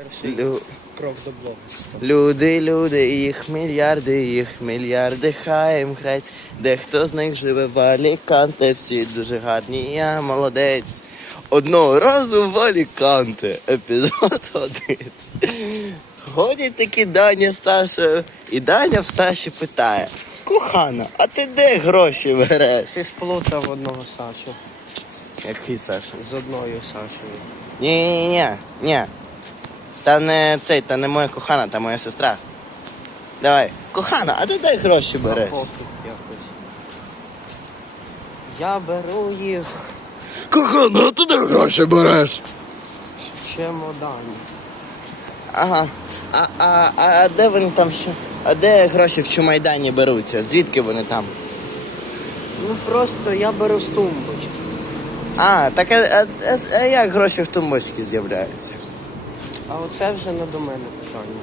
Перший Лю... крок до блогу. Люди, люди, їх мільярди, їх мільярди, хай їм грець. Дехто з них живе в Аліканте, всі дуже гарні, я молодець. Одного разу в Аліканте, епізод один. Ходять такі Даня з Сашою, і Даня в Саші питає: Кохана, а ти де гроші береш? Ти сплутав одного Сашу Який Саша? з одною Сашою. Ні, ні, ні, ні. Та не цей, та не моя кохана, та моя сестра. Давай, кохана, а ти де гроші береш? Я беру їх Кохана, а ти де гроші береш? в чемодані. Ага. А, а, а, а де вони там ще? А де гроші в Чумайдані беруться? Звідки вони там? Ну просто я беру з тумбочки. А, так а, а, а як гроші в тумбочці з'являються? А оце вже не до мене питання.